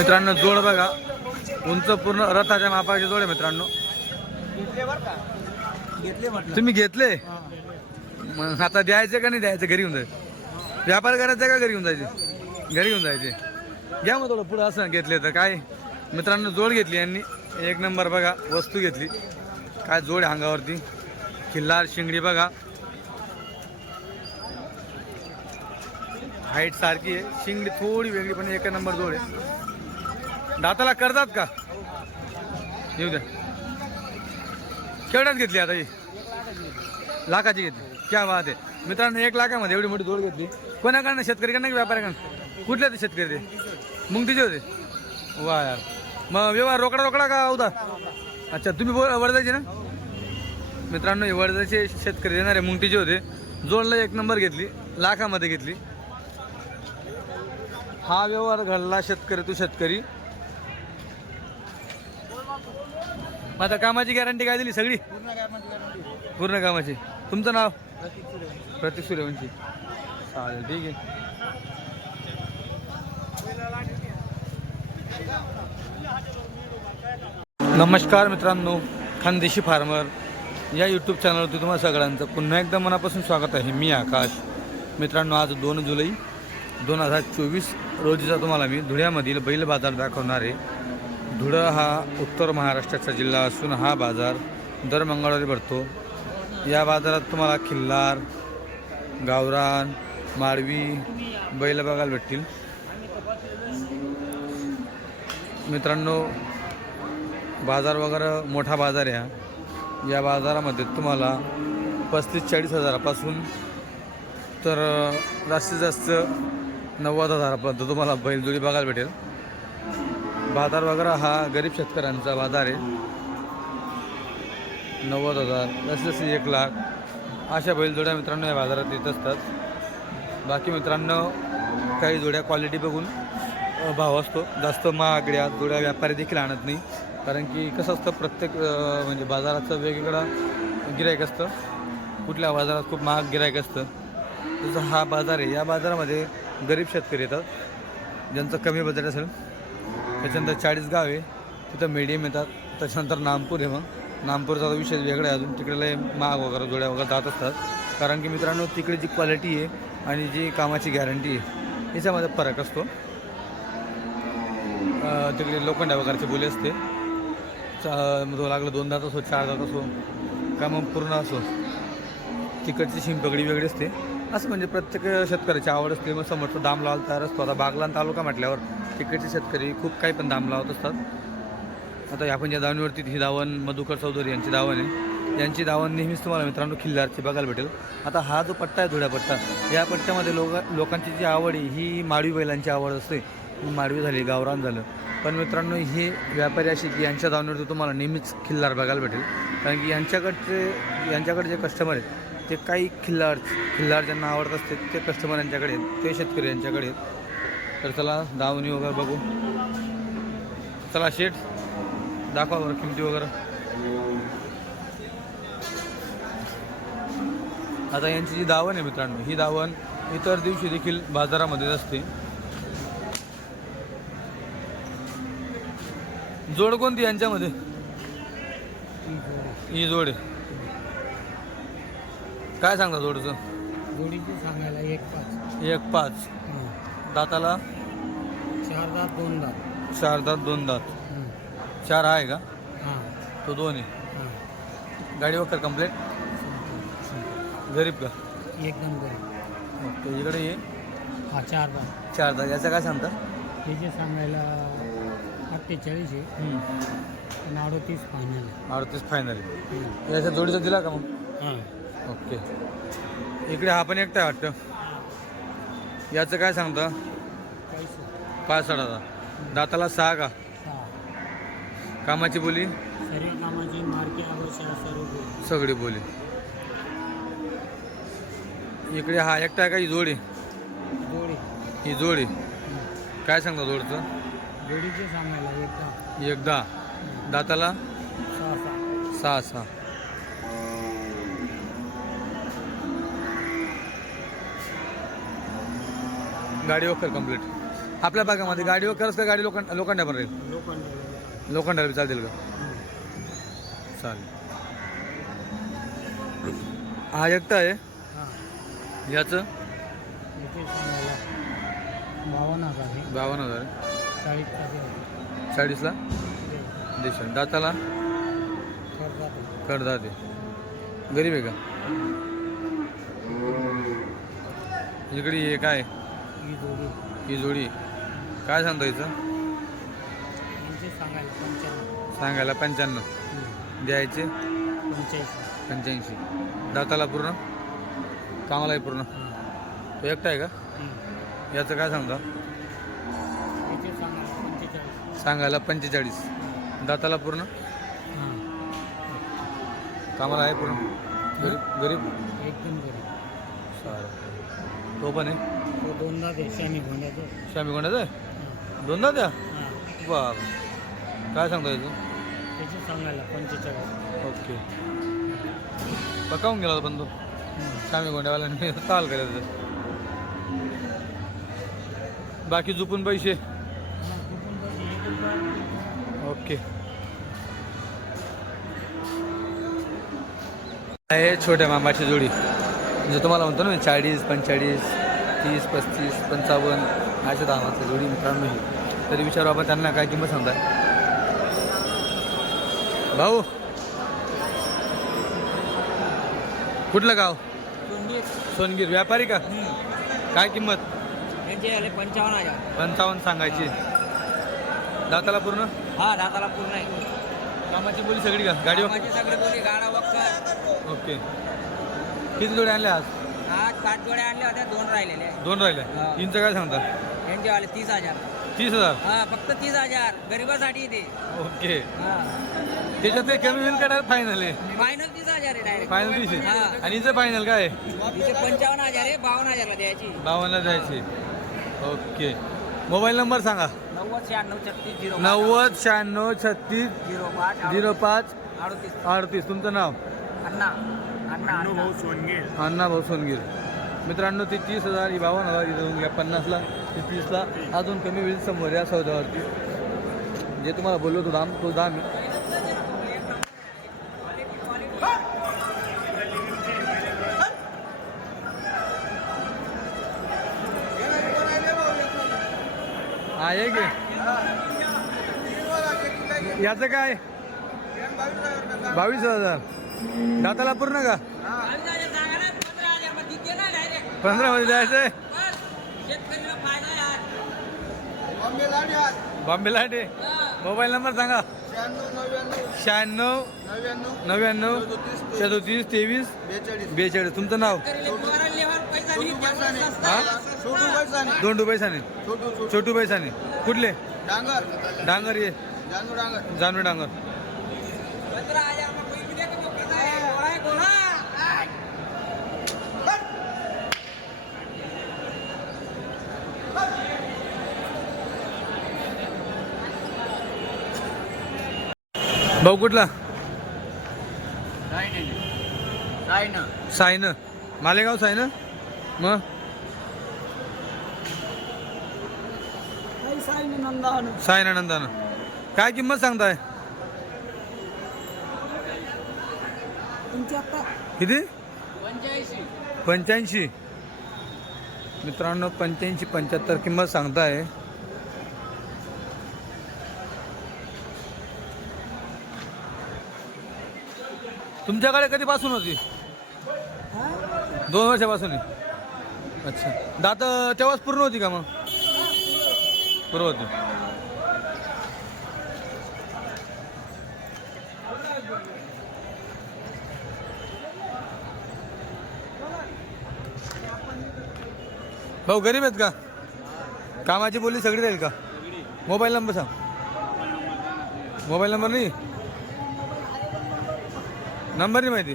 मित्रांनो जोड बघा. उंच पूर्ण रथाच्या मापाचे जोड आहे मित्रांनो. घेतले तुम्ही घेतले? मग आता द्यायचे का नाही द्यायचं? घरी येऊन जायचं. व्यापार करायचा का? घरी येऊन जायचे. घरी येऊन जायचे. घ्या मग थोडं पुढं असं घेतले तर काय? मित्रांनो जोड घेतली यांनी. एक नंबर बघा वस्तू घेतली. काय जोड आहे अंगावरती. खिल्लार शिंगडी बघा. हाईट सारखी आहे. शिंगडी थोडी वेगळी पण एक नंबर जोड आहे. दाताला करतात का? येऊ द्या. केवढ्यात घेतली आता ही? लाखाची घेतली. क्या बात आहे. मित्रांनो एक लाखामध्ये एवढी मोठी जोड घेतली. कोणाकडनं? शेतकरीकडनं की व्यापाऱ्याकडनं? कुठले ते शेतकरी ते? मुंगतीचे होते. वा यार. मग व्यवहार रोकडा रोकडा का होता? अच्छा तुम्ही बोल वर्धाचे ना? मित्रांनो हे वर्धाचे शेतकरी देणारे मुंगटीचे होते. जोडला एक नंबर घेतली. लाखामध्ये घेतली. हा व्यवहार घडला शेतकरी तू शेतकरी. मग आता कामाची गॅरंटी काय दिली सगळी? पूर्ण गारमेंट गॅरंटी. पूर्ण कामाची. तुमचं नाव? प्रतीक सुरे प्रतीक सूर्यवंशी. चालेल ठीक आहे. नमस्कार मित्रांनो खानदेशी फार्मर. या यूट्यूब चॅनलवरती तुम्हाला सगळ्यांचं पुन्हा एकदा मनापासून स्वागत आहे. मी आकाश. मित्रांनो आज दोन जुलै दोन हजार चोवीस रोजीचा तुम्हाला मी धुळ्यामधील बैल बाजार दाखवणार आहे. धुळं हा उत्तर महाराष्ट्राचा जिल्हा असून हा बाजार दर मंगळवारी भरतो. या बाजारात तुम्हाला खिल्लार गावरान माळवी बैल बघायला भेटतील. मित्रांनो बाजार वगैरे मोठा बाजार आहे हा. या बाजारामध्ये तुम्हाला पस्तीस चाळीस हजारापासून तर जास्तीत जास्त नव्वद हजारापर्यंत तुम्हाला बैलजोडी बघायला भेटेल. बाजार वगैरे हा गरीब शेतकऱ्यांचा बाजार आहे. नव्वद हजार जसे जसे एक लाख. अशा बैलजोड्या मित्रांनो या बाजारात येत असतात. बाकी मित्रांनो काही जोड्या क्वालिटी बघून भाव असतो. जास्त महागड्या जोड्या व्यापारी देखील आणत नाही. कारण की कसं असतं प्रत्येक म्हणजे बाजाराचं वेगवेगळं गिरायक असतं. कुठल्या बाजारात खूप महाग गिरायक असतं. जसं हा बाजार आहे. या बाजारामध्ये गरीब शेतकरी येतात. ज्यांचं कमी बजेट असेल त्याच्यानंतर चाळीस गाव आहे. तिथं मीडियम येतात. त्याच्यानंतर नागपूर आहे मग. नागपूरचा विषय वेगळा आहे अजून. तिकडे लय महाग वगैरे जोड्या वगैरे जात असतात. कारण की मित्रांनो तिकडे जी क्वालिटी आहे आणि जी कामाची गॅरंटी आहे याच्यामध्ये फरक असतो. तिकडे लोखंडा वगैरेचे बोली असते. चा- मग लागलं दोन दात असो चार दात असो का मग पूर्ण असो तिकडची शिंपगडी वेगळी असते. असं म्हणजे प्रत्येक शेतकऱ्याची आवड असते. मग समोरचा दाम लावला तयार असतो. आता बागलान तालुका म्हटल्यावर तिकडचे शेतकरी खूप काही पण दाम लावत असतात. आता आपण ज्या दावणीवरती ही दावण मधुकर चौधरी यांची दावण आहे यांची दावण नेहमीच तुम्हाला मित्रांनो खिल्लारची बघायला भेटेल. आता हा जो पट्टा आहे धुळ्या पट्टा या पट्ट्यामध्ये लोक लोकांची जी आवड आहे ही माडवी बैलांची आवड असते. माडवी झाली गावरान झालं. पण मित्रांनो हे व्यापारी असे की यांच्या दावणीवरती तुम्हाला नेहमीच खिल्लार बघायला भेटेल. कारण की यांच्याकडचे यांच्याकडे जे कस्टमर आहेत ते काही खिल्लार खिल्लार ज्यांना आवडत असते ते कस्टमर यांच्याकडे आहेत ते शेतकरी यांच्याकडे आहेत. तर चला दावणी वगैरे बघू. चला शेठ दाखवा बरं किमती वगैरे. आता यांची जी दावण आहे मित्रांनो ही दावण इतर दिवशी देखील बाजारामध्ये असते. जोड कोणती यांच्यामध्ये? ही जोड आहे. काय सांगता जोडचं? जोडीची सांगायला एक पाच. एक पाच. दाताला? चार दात दोन दात. चार दात दोन दात. हं. चार आहे का? हां. तो दोन आहे. हां. गाडी वगैरे कंप्लेंट? गरीब का? एकदम बरे ओके इकडे ये. हा चार दात. चार दात. याचं काय सांगता? त्याचे सांगायला अठ्ठेचाळीस आहे. अडोतीस फायनल अडतीस फायनल. याच्या जोडीचा दिला का मग? हां. ओके. इकडे हा पण एकटा आहे वाटतं. याचं काय सांगता? पाच साठ हजार दाताला सहा का? कामाची बोली? सगळी बोली. इकडे हा एकटा आहे का? ही जोडी? जोडी. ही जोडी. काय सांगता जोडचं? एकदा. दाताला? सहा सहा. गाडी वखर कंप्लीट आपल्या भागामध्ये गाडीवर करस का गाडी लोखंड लोखंड्या पण राहील? लोखंड बी चालतील का? चालेल. हा एकटा आहे? याचं? बावन्न हजार बावन्न हजार. चाळीसला? देशाल दाताला? कडदा ते गरीब आहे का? इकडे हे काय? ही जोडी ही जोडी काय सांगता यांचे सांगायला पंच्याण्णव. सांगायला पंच्याण्णव. द्यायचे? पंच्याऐंशी. पंच्याऐंशी. दाताला पूर्ण? कामालाही पूर्ण? तो एकटा आहे का. याचं काय सांगता? याचे सांगायला पंचेचाळीस. सांगायला पंचेचाळीस. दाताला पूर्ण? कामाला आहे पूर्ण? गरीब? गरीब? एकदम गरीब. चालेल तो पण आहे? तो शामी घोंड्याचं श्यामी कोणाचं आहे? दोनदा द्या हां. बाप काय सांगता याचं त्याचे सांगायला पंचेचाळीस. ओके. पकावून गेला होता पण तो. श्यामी गोंड्यावाल्याने चाल करायचं बाकी झुपून पैसे? ओके. आहे छोट्या मामाची जोडी. म्हणजे तुम्हाला म्हणतो ना चाळीस पंचेचाळीस तीस पस्तीस पंचावन्न अशा दामाची जोडी मित्रांनो ही. तरी विचारू आपण त्यांना काय किंमत सांगता भाऊ. कुठलं गाव? सोनगीर. व्यापारी का? काय किंमत? पंचावन्न हजार. पंचावन्न सांगायची. दाताला पूर्ण? हा दाताला पूर्ण आहे. कामाची बोली सगळी का? माझी सगळे बोली गाडा ओके. किती जोड्या आणल्या आज? आज पाच जोड्या आणल्या होत्या दोन राहिलेले. दोन राहिल्या हा. तीनचं काय सांगता यांचे आले तीस हजार. तीस हजार? हा फक्त तीस हजार. गरिबासाठी ते. ओके. त्याच्यात ते कमी होईल का फायनल आहे? फायनल तीस हजार आहे डायरेक्ट फायनल तीस आहे. हा. आणि हिचं फायनल काय आहे? तिचे पंचावन्न हजार आहे बावन्न हजारला द्यायची. बावनला जायचे ओके. मोबाईल नंबर सांगा. नव्वद शहाण्णव छत्तीस झिरो नव्वद शहाण्णव छत्तीस झिरो पाच झिरो पाच अडतीस. अडतीस. तुमचं नाव? अण्णा. अण्णा अण्णा अण्णा भाऊ सोनगीर मित्रांनो ती तीस हजार ही बावन्न हजार देऊन घ्या पन्नासला ती तीसला अजून कमी होईल समोर या सौदावरती. जे तुम्हाला बोललो होतो दाम तो दाम आहे. की. याचं काय? बावीस हजार. दाताला पूर्ण का? पंधरा मध्ये आहे बॉम्बे लाटे मोबाईल नंबर सांगा. शहाण्णव नव्याण्णव सदोतीस तेवीस बेचाळीस. तुमचं नाव? हा? दोंडू पैसाने. छोटू पैसाने. कुठले? डांगर. डांगर ये. जानू डांगर. जानू डांगर. भाऊ कुठला? सायन मालेगाव सायन? मग? सायना नंदानं. काय किंमत सांगताय? किती? पंच्याऐंशी. मित्रांनो पंच्याऐंशी पंच्याहत्तर किंमत सांगताय. तुमच्याकडे कधीपासून होती? दोन वर्षापासून अच्छा. दात तेव्हाच पूर्ण होती का मग? पूर्ण होती. भाऊ गरीब आहेत का? कामाची बोली सगळी राहील का? मोबाईल नंबर सांग. मोबाईल नंबर नाही? नंबर नाही माहिती.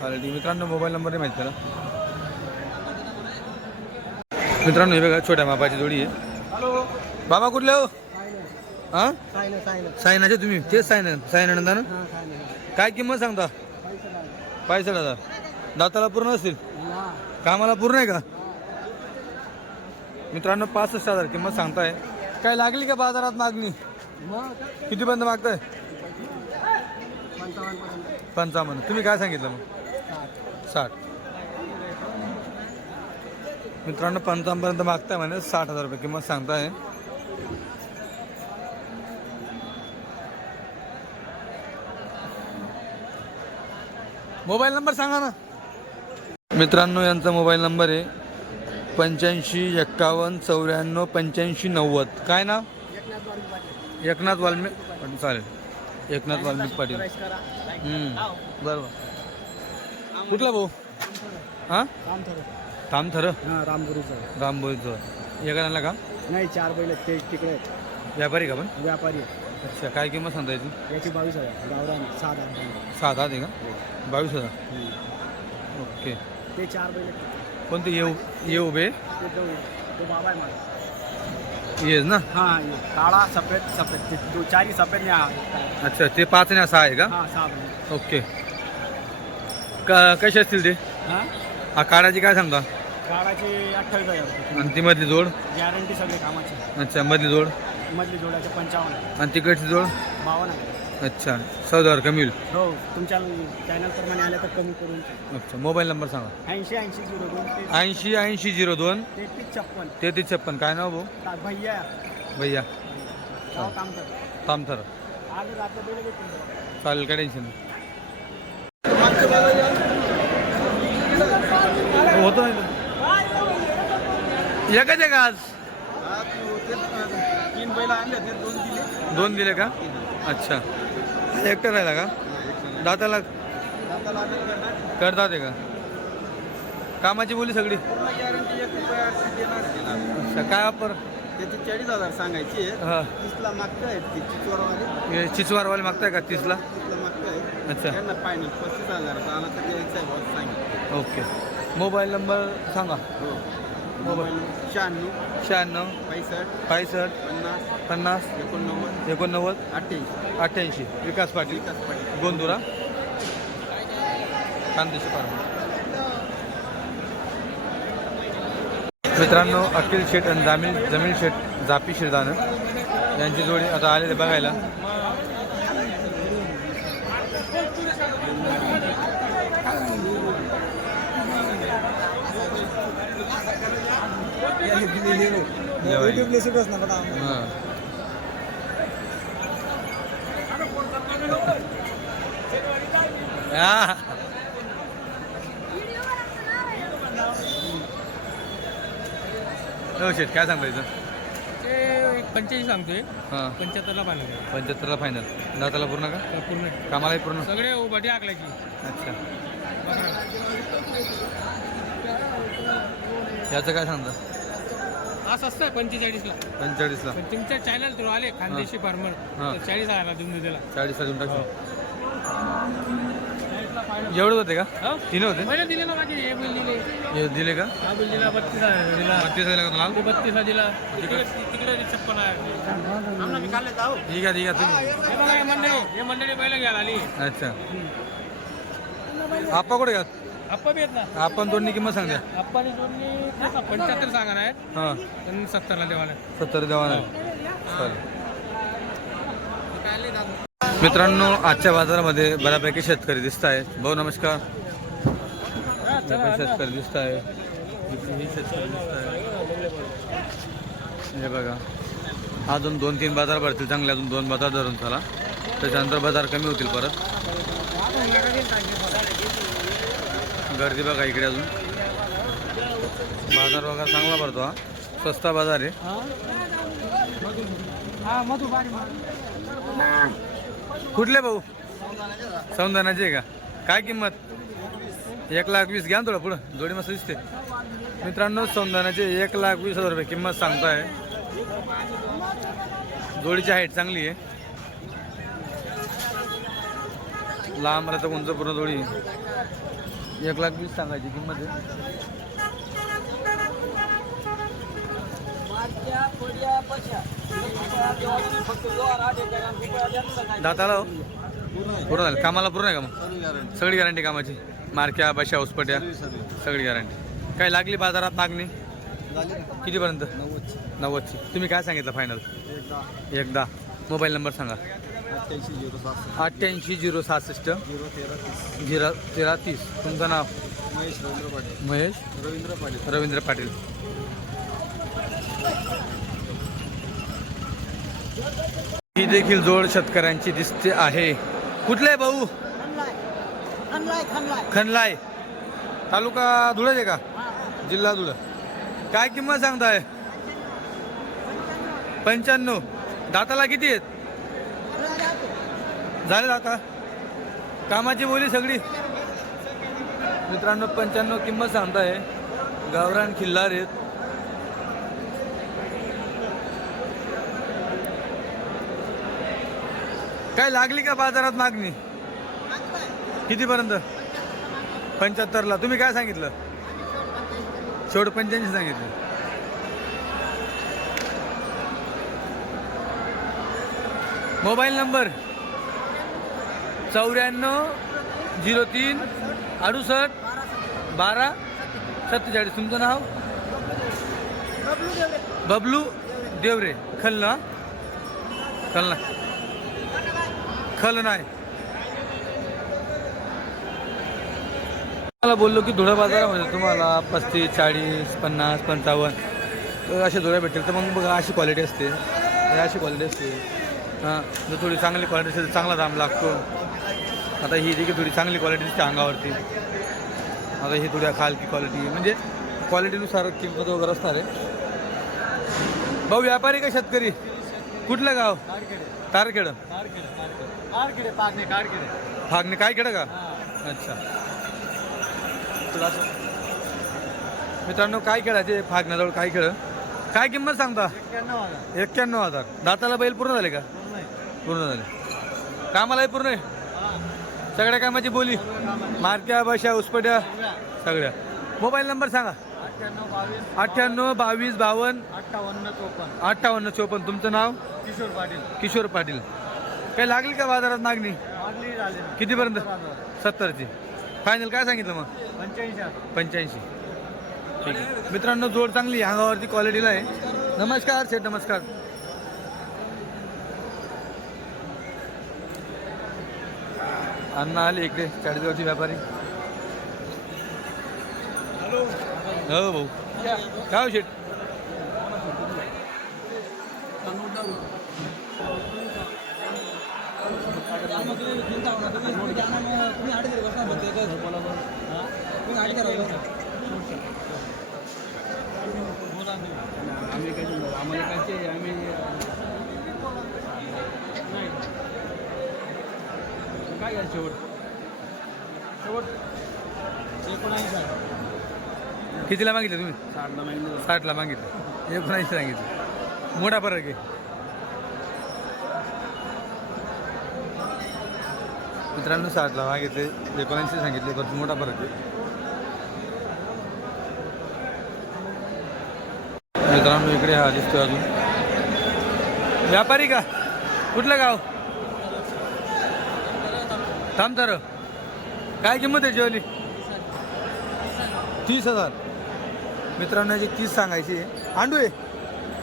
चालेल ठीक मित्रांनो मोबाईल नंबर नाही माहिती त्याला. मित्रांनो हे बघा छोट्या मापाची जोडी आहे. बाबा कुठले हो? हां? सायनाचे तुम्ही. तेच सायना सायनानंदा ना काय किंमत सांगता? पायसठ हजार दाताला पूर्ण असतील. कामाला पूर्ण आहे का? मित्रांनो पासष्ट हजार किंमत सांगताय. काय लागली का बाजारात मागणी? किती बंद मागताय? पंचावन्न. तुम्ही काय सांगितलं मग? साठ. मित्रांनो पंचावन्नपर्यंत मागताय म्हणे साठ हजार रुपये किंमत सांगताय. मोबाईल नंबर सांगा ना. मित्रांनो यांचा मोबाईल नंबर आहे पंच्याऐंशी एक्कावन्न चौऱ्याण्णव पंच्याऐंशी नव्वद. काय नाव? एकनाथ वाल्मिक पाटील. चालेल. एकनाथ वाल्मिक पाटील. बरोबर. कुठला भाऊ? हां? थांब थर हा रामगुरूचं रामबोईचं एका का? नाही चार बैल ते तिकडे. व्यापारी का पण? व्यापारी. अच्छा काय किंमत सांगता याची याची बावीस हजार. सात हजार सहा दहा आहे का? बावीस हजार. ओके. ते चार बैल. कोणते येऊ येऊ बे ते बाबा आहे माझा. येस ना? हा ये. काळा सफेद सफेद. ते चारही सफेद नाही हा अच्छा ते पाच आणि सहा आहे का? हा सहा बैल ओके. का कसे असतील ते? हा? हा काढाची काय सांगता? काळाचे अठ्ठावीस हजार आणि ती मधली जोड? गॅरंटी सगळे कामाची. अच्छा मधली जोड? मधली जोडाचे पंचावन्न. आणि तिकडची जोड? बावन्न. आहे. अच्छा हजार कमी होईल हो तुमच्या चॅनल प्रमाणे आले तर कमी करून अच्छा मोबाईल नंबर सांगा. ऐंशी ऐंशी झिरो दोन ऐंशी ऐंशी झिरो दोन. तेहतीस छप्पन. तेहतीस छप्पन. काय नाव भाऊ? ता- भैया. भैया. गाव काम कर. तामथर आज रात्र बैल भेटून चालेल काय टेन्शन नाही. होतो एकच आहे का आज? तीन बैल आणले ते दोन दिले. दोन दिले का? अच्छा. एकटा राहिला का? दाताला करतात आहे का? कामाची बोली सगळी. पूर्ण गॅरंटी एक रुपये आठशे देणार देणार. अच्छा काय वापर त्याची चाळीस हजार सांगायची हा. तीसला मागताय चिचवरवाले हे चिचवारवाले मागताय का तीसला? तीसला मागताय अच्छा. त्यांना फायनल पस्तीस हजाराचा आला तर ओके. मोबाईल नंबर सांगा. हो. मोबाईल शहाण्णव शहाण्णव पैसष्ट पासष्ट पन्नास पन्नास एकोणनव्वद एकोणनव्वद अठ्ठ्याऐंशी. अठ्ठ्याऐंशी. विकास पाटील. विकास पाटील. गोंदुरा. कांदेशी पार मित्रांनो अखिल शेठ आणि जामील जमील शेठ जापी शिरदानं यांची जोडी आता आलेले बघायला. हां. हा. हो शेठ काय एक पंच्याऐंशी सांगतोय. हां. पंच्याहत्तरला पाहिजे पंच्याहत्तरला फायनल दाताला पूर्ण का? पूर्ण. कामालाही पूर्ण? सगळे उभाटी आकल्याची. अच्छा. याचं काय सांगता? हा स्वस्त आहे पंचेचाळीसला. पण तुमच्या चॅनल थ्रू आले खानदेशी फार्मर हा. तर चाळीस हजारला देऊन दिला चाळीस अजून टाकतो. एवढं होते का? हो. तीन होते? पहिले दिले ना माझे हे बिल दिले. हे दिले का? हा बिल दिला बत्तीस हजार दिला. बत्तीस का ते दिला. तिकडे तिकडे छप्पन आहे. ठीक आहे ठीक आहे तुम्ही हे बघा हे मंडळी हे मंडळी पहिलं घ्यायला आली. अच्छा. आप्पा कुठे घ्यात ना? आपण दोन्ही किंमत जोडणी पंच्याहत्तर सांगा हां. आणि सत्तरला देवाला सत्तर देवाना चालेल. मित्रांनो आजच्या बाजारामध्ये बऱ्यापैकी शेतकरी दिसत आहेत भाऊ नमस्कार. दिसत आहे शेतकरी दिसत आहे हे बघा. अजून दोन तीन बाजार भरतील. चांगले अजून दोन बाजार धरून चला. त्याच्यानंतर बाजार कमी होतील परत. गर्दी बघा इकडे अजून. बाजार वगैरे चांगला भरतो हा. स्वस्त बाजार आहे. हा? कुठले भाऊ? सौंदर्याचे का? काय किंमत? एक लाख वीस. घ्या ना थोडं पुढं. जोडी मस्त दिसते. मित्रांनो सौंदर्याचे एक लाख वीस हजार रुपये किंमत सांगताय. जोडीची हाईट चांगली आहे. लांब राहतं उंच पूर्ण जोडी. एक लाख वीस सांगायची किंमत आहे. दाताला हो. पूर्ण झालं. कामाला पूर्ण आहे का मग? सगळी गॅरंटी कामाची. मारक्या बशा उसपट्या सगळी गॅरंटी. काय लागली बाजारात मागणी? कितीपर्यंत? नव्वदची. नव्वदची. तुम्ही काय सांगितलं फायनल एकदा. एकदा. मोबाईल नंबर सांगा. अठ्ठ्याऐंशी झिरो अठ्ठ्याऐंशी झिरो सहासष्ट. झिरो तेरा तीस. झिरा तेरा तीस तुमचं नाव? महेश. रवींद्र पाटील. महेश रवींद्र पाटील रवींद्र पाटील ही देखील जोड शेतकऱ्यांची दिसते आहे. कुठले आहे भाऊ? खनलाय तालुका धुळ्याचे का? जिल्हा धुळे. काय किंमत सांगताय? पंच्याण्णव. दाताला किती आहेत? झाले काका. कामाची बोली सगळी. मित्रांनो पंच्याण्णव किंमत सांगताय. गावरान खिल्लार आहेत. काय लागली का बाजारात मागणी? कितीपर्यंत? पंच्याहत्तरला. तुम्ही काय सांगितलं? शेवट पंच्याऐंशी सांगितलं. Mobile number. चौऱ्याण्णव झिरो तीन अडुसष्ट बारा सत्तेचाळीस. तुमचं नाव? बबलू देवरे. खलना खलना खल नाही. मला बोललो की धुळा बाजारामध्ये म्हणजे तुम्हाला पस्तीस चाळीस पन्नास पंचावन्न अशा धुळ्या भेटेल तर मग बघा अशी क्वालिटी असते. अशी क्वालिटी असते. हां जर थोडी चांगली क्वालिटी असेल तर चांगला दाम लागतो. आता ही देखील थोडी चांगली क्वालिटी दिसते अंगावरती. आता ही थोडी खालकी क्वालिटी म्हणजे क्वालिटीनुसार किंमत वगैरे असणार आहे. भाऊ व्यापारी का शेतकरी? कुठलं गाव? तारखेड. फागणे काय केलं का? अच्छा. मित्रांनो काय खेळायचे फागण्याजवळ काय खेळ? काय किंमत सांगता? एक्क्याण्णव हजार. एक्क्याण्णव हजार. दाताला बैल पूर्ण झाले का? पूर्ण झाले. कामालाही पूर्ण? आहे सगळ्या कामाची बोली. मारक्या बशा उसपट्या सगळ्या. मोबाईल नंबर सांगा. अठ्ठ्याण्णव बावीस बावन्न अठ्ठावन्न चोपन्न. अठ्ठावन्न चोपन्न तुमचं नाव? किशोर पाटील. किशोर पाटील काही लागली का बाजारात मागणी? कितीपर्यंत सत्तरची. फायनल काय सांगितलं मग? पंच्याऐंशी. पंच्याऐंशी ठीक आहे. मित्रांनो जोड चांगली हंगावरती क्वालिटीला आहे. नमस्कार शेठ नमस्कार. अण्णा आले इकडे चाळीसगावचे व्यापारी. हो भाऊ. काय हो शेठ? आम्ही काय आम्ही घ्या शेवट. शेवट एकोणऐंशी कितीला मागितलं तुम्ही? साठला महिने साठला मागितलं. एकोणऐंशी सांगितलं. मोठा फरक आहे. मित्रांनो साठला मागितले. एकोणऐंशी सांगितले. परत मोठा फरक आहे. मित्रांनो इकडे हा दिसतोय अजून. व्यापारी का? कुठलं गाव? थांब तर काय किंमत आहे जेवली? तीस हजार. मित्रांनो याची तीस सांगायची आहे. आंडू आहे.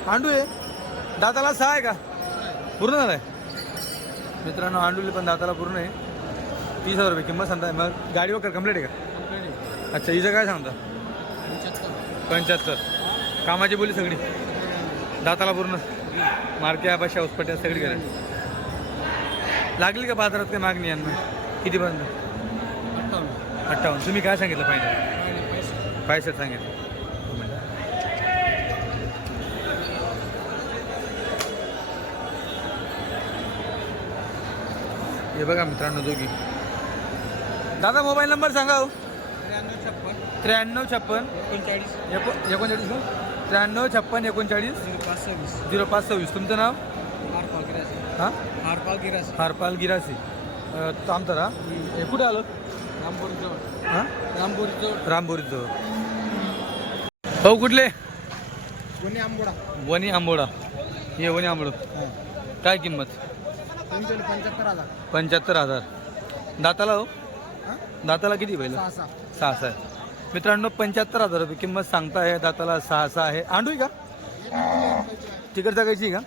आंडू आहे. दाताला सहा आहे का? पूर्ण झालाय. मित्रांनो आंडूले पण दाताला पूर्ण आहे. तीस हजार रुपये किंमत सांगताय. मग गाडी वगैरे कंप्लीट आहे का? अच्छा हिचं काय सांगता? पंच्याहत्तर. कामाची बोली सगळी. दाताला पूर्ण. मारक्या भाषा उसपट्या सगळी गेल्या लागली का बाजारात काही मागणी यांना? कितीपर्यंत? अठ्ठावन्न. तुम्ही काय सांगितलं पाहिजे पैशात सांगितलं. हे बघा मित्रांनो दोघी. दादा मोबाईल नंबर सांगा हो. त्र्याण्णव छप्पन. त्र्याण्णव छप्पन एकोणचाळीस एको एकोणचाळीस त्र्याण्णव छप्पन एकोणचाळीस. झिरो पाच सव्वीस. झिरो पाच सव्वीस. तुमचं नाव? हां? हारपाल गिरासी. हरपाल गिरासी. तामतरा हे कुठे आलं? हां? रामपुरी जवळ. भाऊ कुठले? कोणी आंबोडा. वनी आंबोडा. हे वनी आंबोड. काय किंमत? तीनशे पंच्याहत्तर हजार. पंच्याहत्तर हजार. दाताला हो? हां? दाताला किती पहिलं सहा सहा. सहा सहा. मित्रांनो पंच्याहत्तर हजार रुपये किंमत सांगताय. दाताला सहा सहा आहे. आंडू आहे. का तिकडचा आहे का?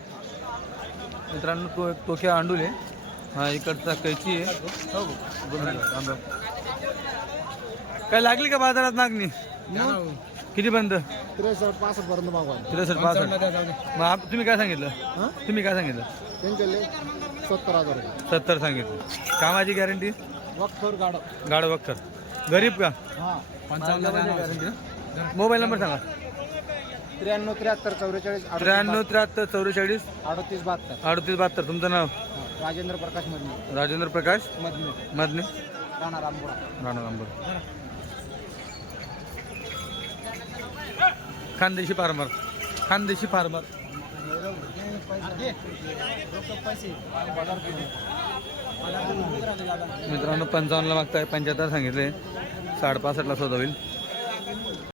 मित्रांनो तो तोक्या आंडूल आहे. हा इकडचा कैची आहे. हो. काय लागली का बाजारात मागणी? किती बंद त्रेसष्ट पासष्ट पर्यंत मागवा त्रेसष्ट पासष्ट. मग आप- तुम्ही काय सांगितलं? हां? तुम्ही काय सांगितलं? सत्तर हजार रुपये. सत्तर सांगितलं. कामाची गॅरंटी वक्फर गाड. गाड वक्कर. गरीब का? हां. गॅरंटी मोबाईल नंबर सांगा. त्र्याण्णव त्र्याहत्तर चौवेचाळीस त्र्याण्णव त्र्याहत्तर चौवेचाळीस अडतीस बहात्तर. अडतीस बहात्तर. तुमचं नाव? Rajendra Prakash Madhane. Rajendra Prakash Madhane. Madhane. Rana Rampura Rana number Khandeshi farmer. Khandeshi farmer. मित्रांनो पंचावन्नला मागताय. पंच्याहत्तर सांगितले. साडेपासष्टला स्वतः होईल